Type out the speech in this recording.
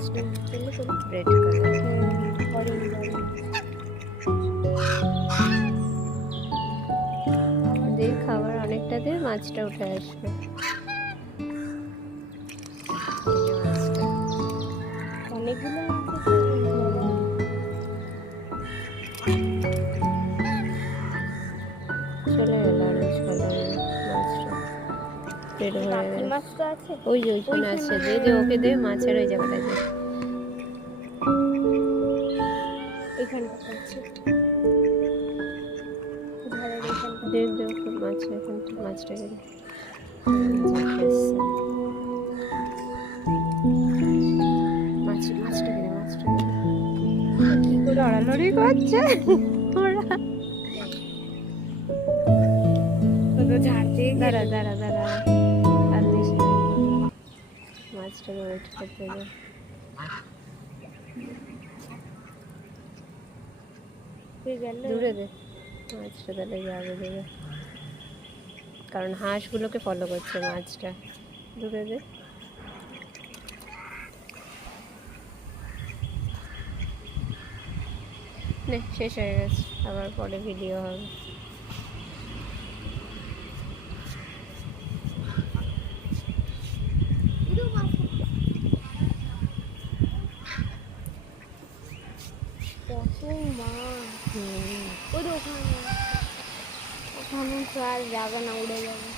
মাছটা এগুলো সব রেড কালার। অরেঞ্জ দিয়ে খাবার অনেকটা দিয়ে মাছটা উঠে আসবে। এই যে মাছটা অনেকগুলো চলে এলো অরেঞ্জ কালারের মাছটা, পেট ভরে বাকি গেছে। মাছ তো আছে ওই যে ওইখানে আছে, দে দে ওকে দে, মাছের ওই জায়গাটায় দে। এখানটাতে আছে ধারের এখানটা। দে দে ওকে মাছ, এখানটা মাছটাকে দে। যে এসছে। মাছটাকে দে, মাছটাকে দে। কি করে লড়ালড়ি করছে ওরা। ওগুলো ঝাড় দিয়ে দাঁড়া দাঁড়া দাঁড়া, আর দিস না। মাছটাকে ওয়েট করতে দে। গেল দূরে দে মাছটা, তাহলে যাবে দূরে, কারণ হাঁসগুলোকে ফলো করছে মাছটা। দূরে দে। নে, শেষ হয়ে গেছে, আবার পরে ভিডিও হবে। কত মাছ। হুম। ওই তো ওখানে তো আর যাবে না, উড়ে যাবে।